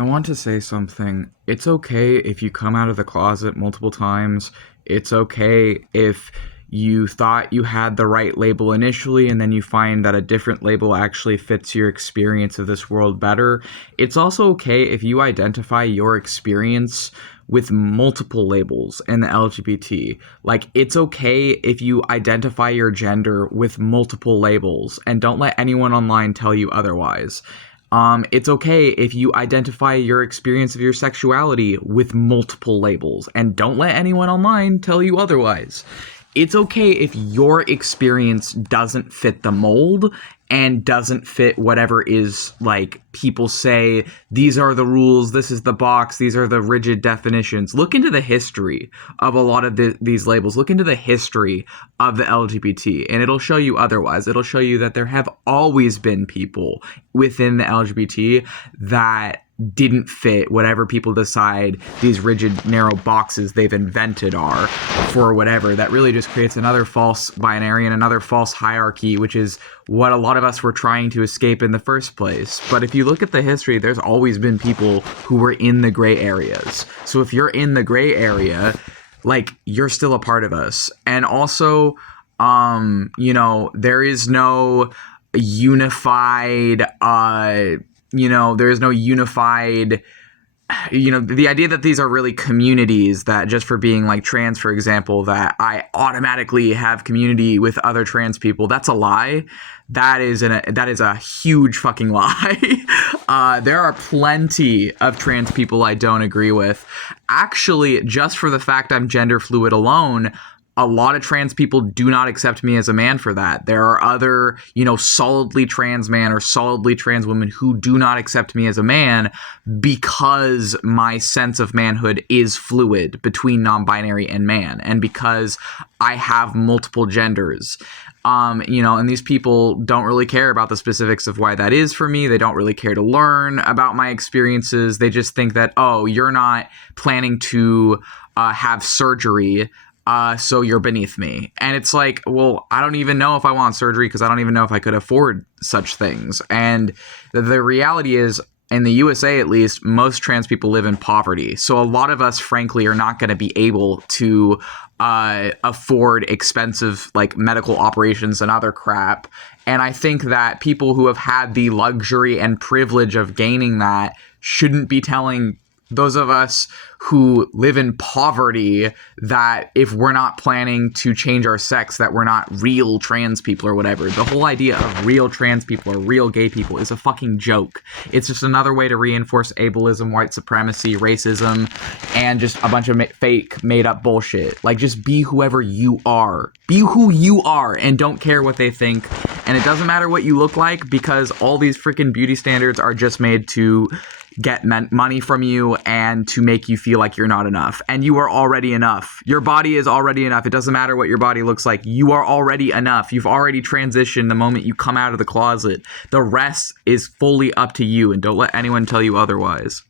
I want to say something. It's okay if you come out of the closet multiple times. It's okay if you thought you had the right label initially and then you find that a different label actually fits your experience of this world better. It's also okay if you identify your experience with multiple labels in the LGBT. Like, it's okay if you identify your gender with multiple labels and don't let anyone online tell you otherwise. It's okay if you identify your experience of your sexuality with multiple labels and don't let anyone online tell you otherwise. It's okay if your experience doesn't fit the mold and doesn't fit whatever is, like, people say, these are the rules, this is the box, these are the rigid definitions. Look into the history of a lot of these labels. Look into the history of the LGBT, and it'll show you otherwise. It'll show you that there have always been people within the LGBT that didn't fit whatever people decide these rigid, narrow boxes they've invented are for whatever. That really just creates another false binary and another false hierarchy, which is what a lot of us were trying to escape in the first place. But if you look at the history, there's always been people who were in the gray areas. So if you're in the gray area, like, you're still a part of us. And also, there is no unified, there is no unified, the idea that these are really communities, that just for being like trans, for example, that I automatically have community with other trans people, that's a lie. That is a huge fucking lie. There are plenty of trans people I don't agree with. Actually, just for the fact I'm gender fluid alone, a lot of trans people do not accept me as a man for that. There are other, solidly trans man or solidly trans women who do not accept me as a man because my sense of manhood is fluid between non-binary and man, and because I have multiple genders. And these people don't really care about the specifics of why that is for me. They don't really care to learn about my experiences. They just think that, oh, you're not planning to have surgery, so you're beneath me. And it's like, well, I don't even know if I want surgery because I don't even know if I could afford such things. And the reality is, in the USA at least, most trans people live in poverty. So a lot of us, frankly, are not going to be able to afford expensive, like, medical operations and other crap. And I think that people who have had the luxury and privilege of gaining that shouldn't be telling those of us who live in poverty that if we're not planning to change our sex, that we're not real trans people or whatever. The whole idea of real trans people or real gay people is a fucking joke. It's just another way to reinforce ableism, white supremacy, racism, and just a bunch of fake made up bullshit. Like, just be whoever you are. Be who you are and don't care what they think. And it doesn't matter what you look like, because all these freaking beauty standards are just made to get money from you and to make you feel like you're not enough. And you are already enough. Your body is already enough. It doesn't matter what your body looks like. You are already enough. You've already transitioned the moment you come out of the closet. The rest is fully up to you, and don't let anyone tell you otherwise.